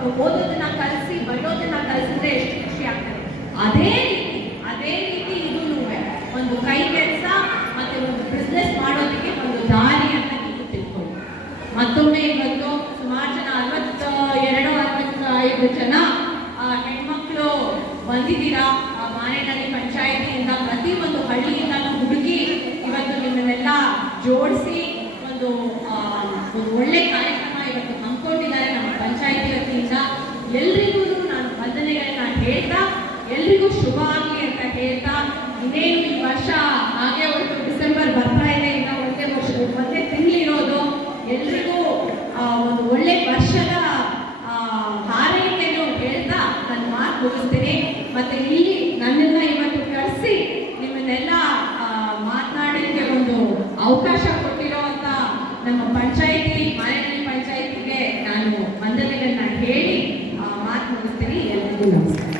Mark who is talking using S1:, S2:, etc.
S1: ಮಕ್ಕಳು ಓದೋದನ್ನ ಕಲಿಸಿ ಬರೆಯೋದನ್ನ ಕಲಿಸಿದ್ರೆ ಎಷ್ಟು ಖುಷಿ ಆಗ್ತದೆ. ಅದೇ ರೀತಿ ಅದೇ ರೀತಿ ಇದು ಒಂದು ಕೈ ಕೆಲಸ ಮತ್ತೆ ಒಂದು ಬಿಸ್ನೆಸ್ ಮಾಡೋದಕ್ಕೆ ಒಂದು ದಾರಿ ಅಂತ ನೀವು ತಿಳ್ಕೊಳ್ಳಿ. ಮತ್ತೊಮ್ಮೆ ಇವತ್ತು ಸುಮಾರು ಜನ ಅರವತ್ತ ಎರಡು ಅರವತ್ತ ಐದು ಜನ ಹೆಣ್ಮಕ್ಳು ಬಂದಿದ್ದೀರಾ? ಮಾನೇನಹಳ್ಳಿ ಪಂಚಾಯಿತಿಯಿಂದ ಪ್ರತಿ ಒಂದು ಹಳ್ಳಿಯಿಂದ ಹುಡುಗಿ ಇವತ್ತು ನಿಮ್ಮನ್ನೆಲ್ಲ ಜೋಡಿಸಿ ಒಂದು ಒಂದು ಒಳ್ಳೆ ಕಾರ್ಯಕ್ರಮ ಎಲ್ರಿಗೂ ನಾನು ವಂದನೆಗಳನ್ನ ಹೇಳ್ತಾ, ಎಲ್ರಿಗೂ ಶುಭ ಆಗಲಿ ಅಂತ ಹೇಳ್ತಾ, ಇನ್ನೇನು ಈ ವರ್ಷ ಹಾಗೆ ಒಂದು ಡಿಸೆಂಬರ್ ಬರ್ತಾ ಇದೆ, ಇನ್ನ ಒಂದೇ ವರ್ಷ ಒಂದೇ ತಿಂಗಳಿರೋದು, ಎಲ್ರಿಗೂ ಒಂದು ಒಳ್ಳೆ ವರ್ಷದ ಹಾರೈಕೆಯನ್ನು ಹೇಳ್ತಾ ನಾನು ಮಾತು ಮುಗಿಸ್ತೀನಿ. ಮತ್ತೆ ಇಲ್ಲಿ ನನ್ನನ್ನ ಇವತ್ತು ಕರೆಸಿ ನಿಮ್ಮನ್ನೆಲ್ಲ ಮಾತನಾಡಲಿಕ್ಕೆ ಒಂದು ಅವಕಾಶ നമസ്കാരം